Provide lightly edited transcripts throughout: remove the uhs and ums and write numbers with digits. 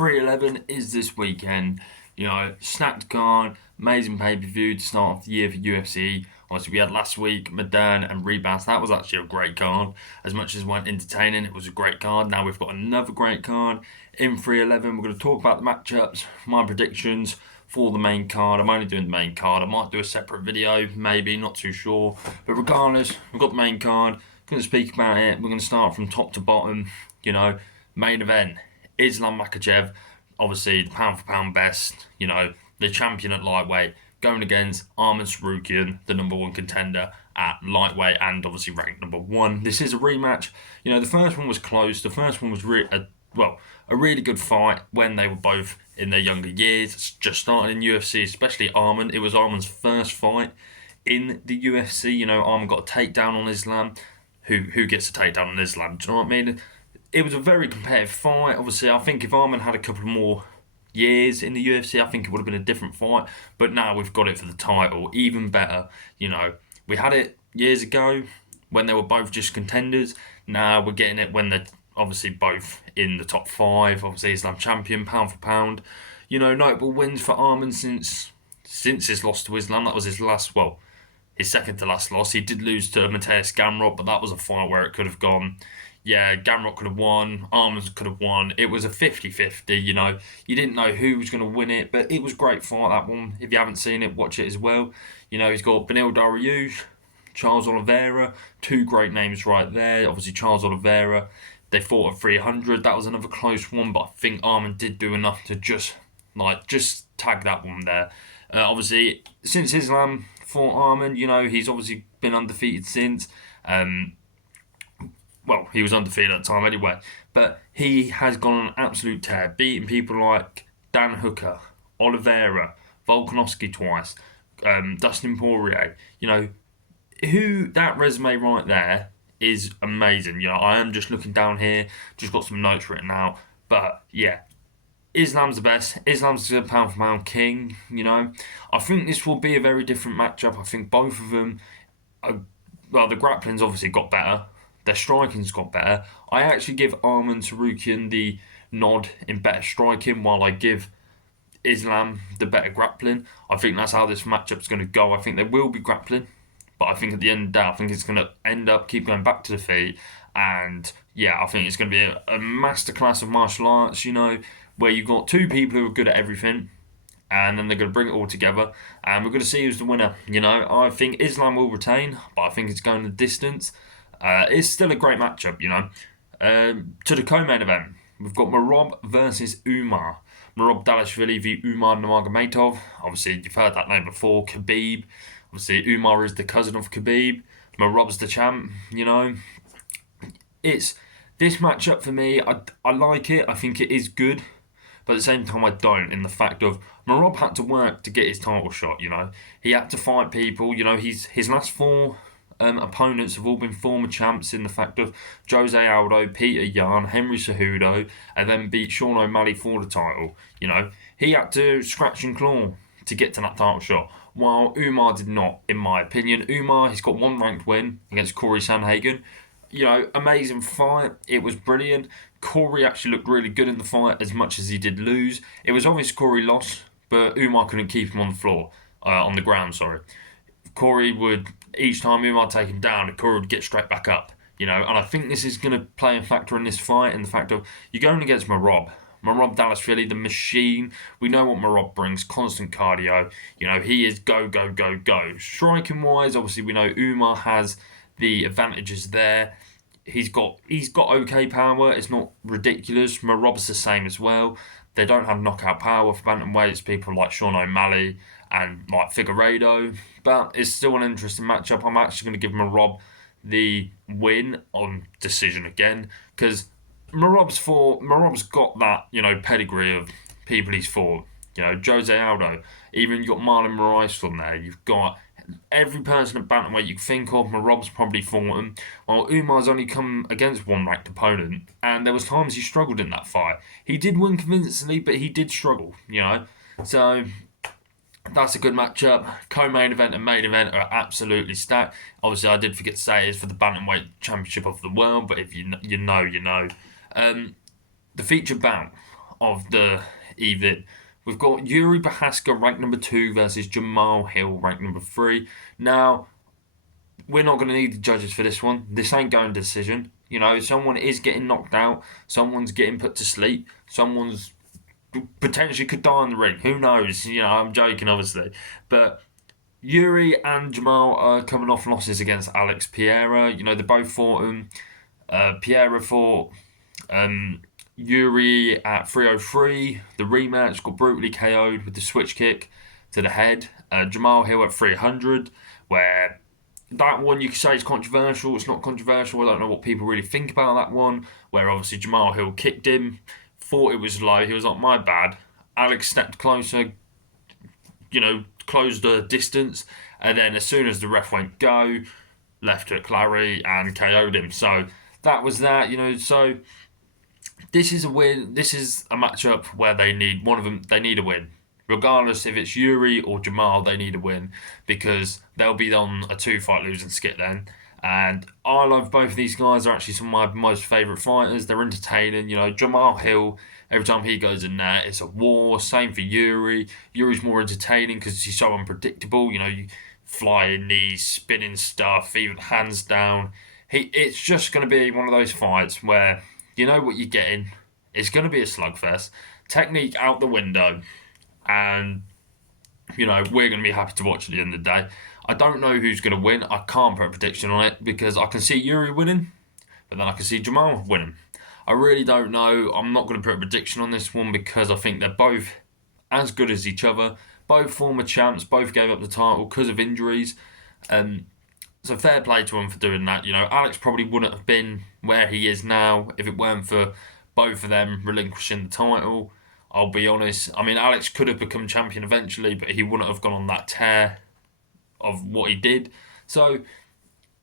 311 is this weekend. Stacked card, amazing pay-per-view to start off the year for UFC. Obviously, we had last week, Madan and Rebus. That was actually a great card. As much as it weren't entertaining, it was a great card. Now we've got another great card in 311. We're going to talk about the matchups, my predictions for the main card. I'm only doing the main card. I might do a separate video, maybe, not too sure. But regardless, we've got the main card. Going to speak about it. We're going to start from top to bottom. Main event. Islam Makhachev, obviously the pound for pound best, the champion at lightweight, going against Arman Tsarukyan, the number one contender at lightweight and obviously ranked number one. This is a rematch. The first one was close. The first one was a really good fight when they were both in their younger years, just starting in UFC, especially Arman. It was Arman's first fight in the UFC. Arman got a takedown on Islam. Who gets a takedown on Islam? Do you know what I mean? It was a very competitive fight. Obviously, I think if Arman had a couple more years in the UFC, I think it would have been a different fight. But now we've got it for the title. Even better. We had it years ago when they were both just contenders. Now we're getting it when they're obviously both in the top five. Obviously, Islam champion, pound for pound. Notable wins for Arman since his loss to Islam. That was his second to last loss. He did lose to Mateusz Gamrot, but that was a fight where it could have gone. Yeah, Gamrot could have won, Arman could have won. It was a 50-50, You didn't know who was going to win it, but it was a great fight, that one. If you haven't seen it, watch it as well. He's got Beneil Dariush, Charles Oliveira, two great names right there. Obviously, Charles Oliveira, they fought at 300. That was another close one, but I think Arman did do enough to just tag that one there. Obviously, since Islam fought Arman, he's obviously been undefeated since. He was undefeated at the time anyway. But he has gone on an absolute tear, beating people like Dan Hooker, Oliveira, Volkanovski twice, Dustin Poirier. That resume right there is amazing. I am just looking down here, just got some notes written out. But yeah, Islam's the best. Islam's the pound for pound king. I think this will be a very different matchup. I think both of them the grappling's obviously got better. Their striking's got better. I actually give Arman Tsarukyan the nod in better striking, while I give Islam the better grappling. I think that's how this matchup's going to go. I think there will be grappling, but I think at the end of the day, I think it's going to end up keep going back to the feet. And yeah, I think it's going to be a masterclass of martial arts, where you've got two people who are good at everything, and then they're going to bring it all together, and we're going to see who's the winner. I think Islam will retain, but I think it's going the distance. It's still a great matchup, To the co-main event, we've got Merab versus Umar. Merab Dvalishvili v Umar Nurmagomedov. Obviously, you've heard that name before. Khabib. Obviously, Umar is the cousin of Khabib. Merab's the champ, It's this matchup for me. I like it. I think it is good. But at the same time, I don't, in the fact of Merab had to work to get his title shot, He had to fight people. His last four opponents have all been former champs, in the fact of Jose Aldo, Peter Yan, Henry Cejudo, and then beat Sean O'Malley for the title. He had to scratch and claw to get to that title shot, while Umar did not, in my opinion. Umar, he's got one ranked win against Corey Sandhagen. Amazing fight. It was brilliant. Corey actually looked really good in the fight, as much as he did lose. It was obvious Corey lost, but Umar couldn't keep him on the floor, on the ground, sorry. Corey would, each time Umar take him down, Corey would get straight back up, And I think this is going to play a factor in this fight, in the fact of you're going against Merab Dvalishvili, the machine. We know what Merab brings, constant cardio. He is go, go, go, go. Striking wise, obviously we know Umar has the advantages there. He's got okay power. It's not ridiculous. Merab's the same as well. They don't have knockout power for bantamweights, people like Sean O'Malley and like Figueiredo, but it's still an interesting matchup. I'm actually going to give Merab the win on decision again, because Merab's got that, pedigree of people he's fought. Jose Aldo, even you've got Marlon Moraes from there. You've got every person at bantamweight you can think of. Merab's probably fought him, while Umar's only come against one ranked opponent, and there was times he struggled in that fight. He did win convincingly, but he did struggle, So that's a good matchup. Co-main event and main event are absolutely stacked. Obviously, I did forget to say it's for the Bantamweight Championship of the World, but if you know, you know. The feature bout, of the evening. We've got Yuri Prochazka ranked number 2 versus Jamal Hill ranked number 3. Now, we're not going to need the judges for this one. This ain't going to decision. Someone is getting knocked out. Someone's getting put to sleep. Someone's potentially could die in the ring. Who knows? I'm joking, obviously. But Yuri and Jamal are coming off losses against Alex Pereira. They both fought him. Pereira fought Yuri at 303. The rematch got brutally KO'd with the switch kick to the head. Jamal Hill at 300, where that one you could say is controversial. It's not controversial. I don't know what people really think about that one, where obviously Jamal Hill kicked him, thought it was low. He was like, my bad. Alex stepped closer, closed the distance, and then as soon as the ref went go, left hook Larry and KO'd him. So that was that, so this is a win. This is a matchup where they need a win. Regardless if it's Yuri or Jamal, they need a win because they'll be on a 2-fight losing skit then. And I love both of these guys. They're actually some of my most favourite fighters. They're entertaining. Jamal Hill, every time he goes in there, it's a war. Same for Yuri. Yuri's more entertaining because he's so unpredictable. You flying knees, spinning stuff, even hands down. It's just going to be one of those fights where you know what you're getting. It's going to be a slugfest. Technique out the window. And, we're going to be happy to watch at the end of the day. I don't know who's going to win. I can't put a prediction on it because I can see Yuri winning, but then I can see Jamal winning. I really don't know. I'm not going to put a prediction on this one because I think they're both as good as each other. Both former champs, both gave up the title because of injuries. So fair play to him for doing that. Alex probably wouldn't have been where he is now if it weren't for both of them relinquishing the title. I'll be honest. I mean, Alex could have become champion eventually, but he wouldn't have gone on that tear of what he did. So,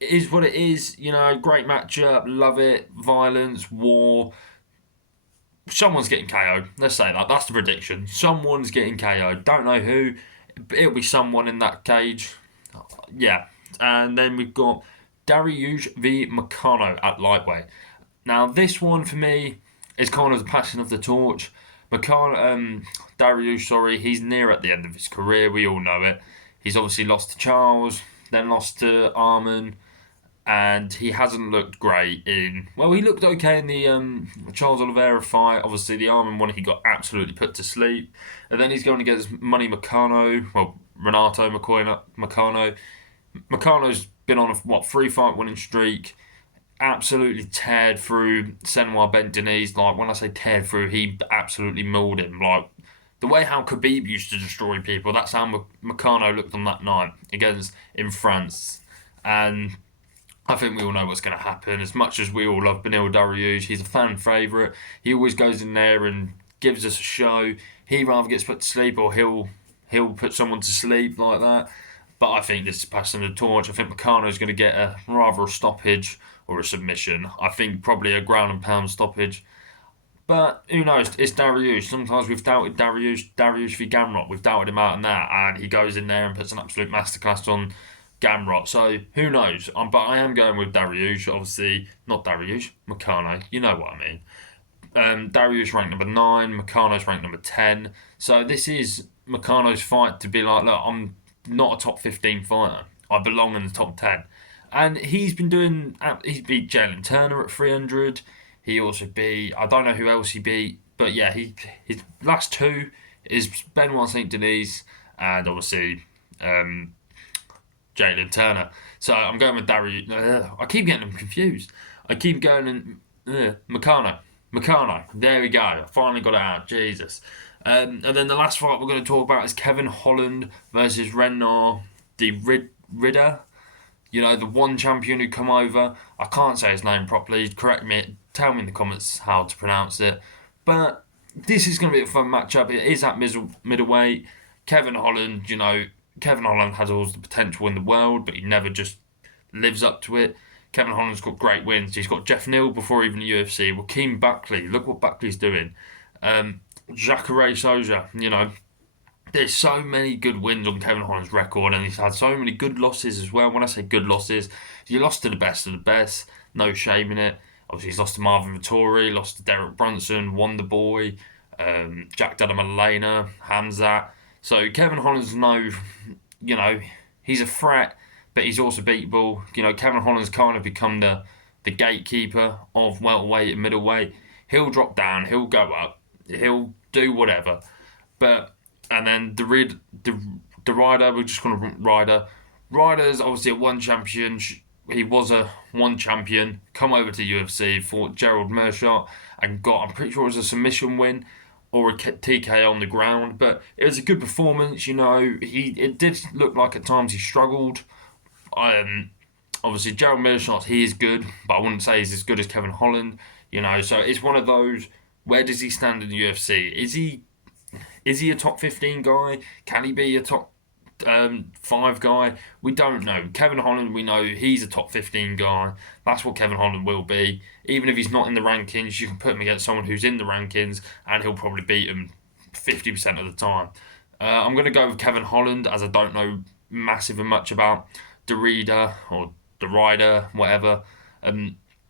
it is what it is. Great matchup. Love it. Violence, war. Someone's getting KO'd. Let's say that. That's the prediction. Someone's getting KO'd. Don't know who. It'll be someone in that cage. Yeah. And then we've got Dariush v. Moicano at lightweight. Now, this one for me is kind of the passing of the torch. Dariush, he's near at the end of his career. We all know it. He's obviously lost to Charles, then lost to Arman, and he hasn't looked great he looked okay in the Charles Oliveira fight. Obviously, the Arman one, he got absolutely put to sleep. And then he's going against Renato Moicano. Moicano's been on a 3-fight winning streak. Absolutely teared through Benoit Bendeniz. When I say teared through, he absolutely mauled him. The way how Khabib used to destroy people, that's how Moicano looked on that night in France. And I think we all know what's going to happen. As much as we all love Beneil Dariush, he's a fan favourite. He always goes in there and gives us a show. He rather gets put to sleep or he'll put someone to sleep like that. But I think this is passing the torch. I think Moicano's going to get a stoppage or a submission. I think probably a ground and pound stoppage. But who knows? It's Dariush. Sometimes we've doubted Dariush v Gamrot. We've doubted him out in that, and he goes in there and puts an absolute masterclass on Gamrot. So who knows? But I am going with Dariush. Obviously, not Dariush, Moicano. You know what I mean. Dariush ranked number 9. Moicano's ranked number 10. So this is Moicano's fight to be like, look, I'm not a top 15 fighter. I belong in the top 10. And he's beat Jalen Turner at 300. He also beat, I don't know who else he beat, but yeah, his last two is Benoit St. Denis and obviously Jalen Turner. So I'm going with Dariush. I keep getting them confused. I keep going in Moicano. There we go. I finally got it out. Jesus. And then the last fight we're going to talk about is Kevin Holland versus Renan de Ridder. The one champion who come over. I can't say his name properly. Correct me. Tell me in the comments how to pronounce it. But this is going to be a fun matchup. It is at middleweight. Kevin Holland has all the potential in the world, but he never just lives up to it. Kevin Holland's got great wins. He's got Jeff Neal before even the UFC. Joaquin Buckley. Look what Buckley's doing. Jacare Souza. There's so many good wins on Kevin Holland's record, and he's had so many good losses as well. When I say good losses, he lost to the best of the best. No shame in it. Obviously, he's lost to Marvin Vettori, lost to Derek Brunson, Wonderboy. Jack Della Maddalena, Hamzat. So Kevin Holland's he's a threat, but he's also beatable. Kevin Holland's kind of become the gatekeeper of welterweight and middleweight. He'll drop down, he'll go up, he'll do whatever. But and then the Ryder, we're just going to Ryder. Ryder's obviously a one champion. He was a one champion. Come over to UFC, fought Gerald Meerschaert and I'm pretty sure it was a submission win or a TKO on the ground. But it was a good performance. It did look like at times he struggled. Obviously Gerald Meerschaert, he is good, but I wouldn't say he's as good as Kevin Holland. So it's one of those. Where does he stand in the UFC? Is he a top 15 guy? Can he be a top 5 guy? We don't know. Kevin Holland, we know he's a top 15 guy. That's what Kevin Holland will be. Even if he's not in the rankings, you can put him against someone who's in the rankings and he'll probably beat him 50% of the time. I'm going to go with Kevin Holland, as I don't know massive and much about Derrida or the Ryder, whatever.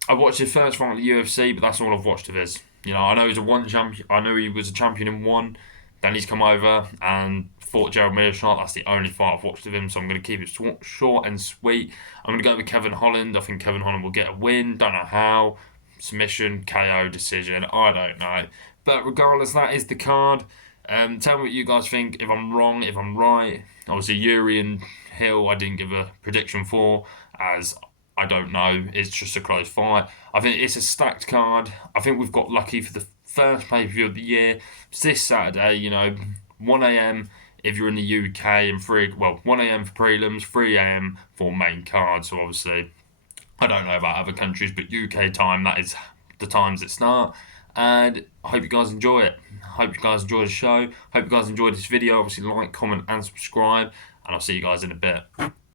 I watched his first fight at the UFC, but that's all I've watched of his. I know he's a one champion. I know he was a champion in one. Then he's come over and fought Gerald Meerschaert. That's the only fight I've watched of him, so I'm going to keep it short and sweet. I'm going to go with Kevin Holland. I think Kevin Holland will get a win. Don't know how. Submission, KO, decision. I don't know. But regardless, that is the card. Tell me what you guys think. If I'm wrong, if I'm right. Obviously, Yuri and Hill, I didn't give a prediction for, as I don't know. It's just a close fight. I think it's a stacked card. I think we've got lucky for the first pay-per-view of the year. It's this Saturday, 1 a.m. if you're in the UK, and 1 a.m. for prelims, 3 a.m. for main card. So obviously, I don't know about other countries, but UK time, that is the times that start. And I hope you guys enjoy it. I hope you guys enjoy the show. Hope you guys enjoyed this video. Obviously, like, comment, and subscribe. And I'll see you guys in a bit.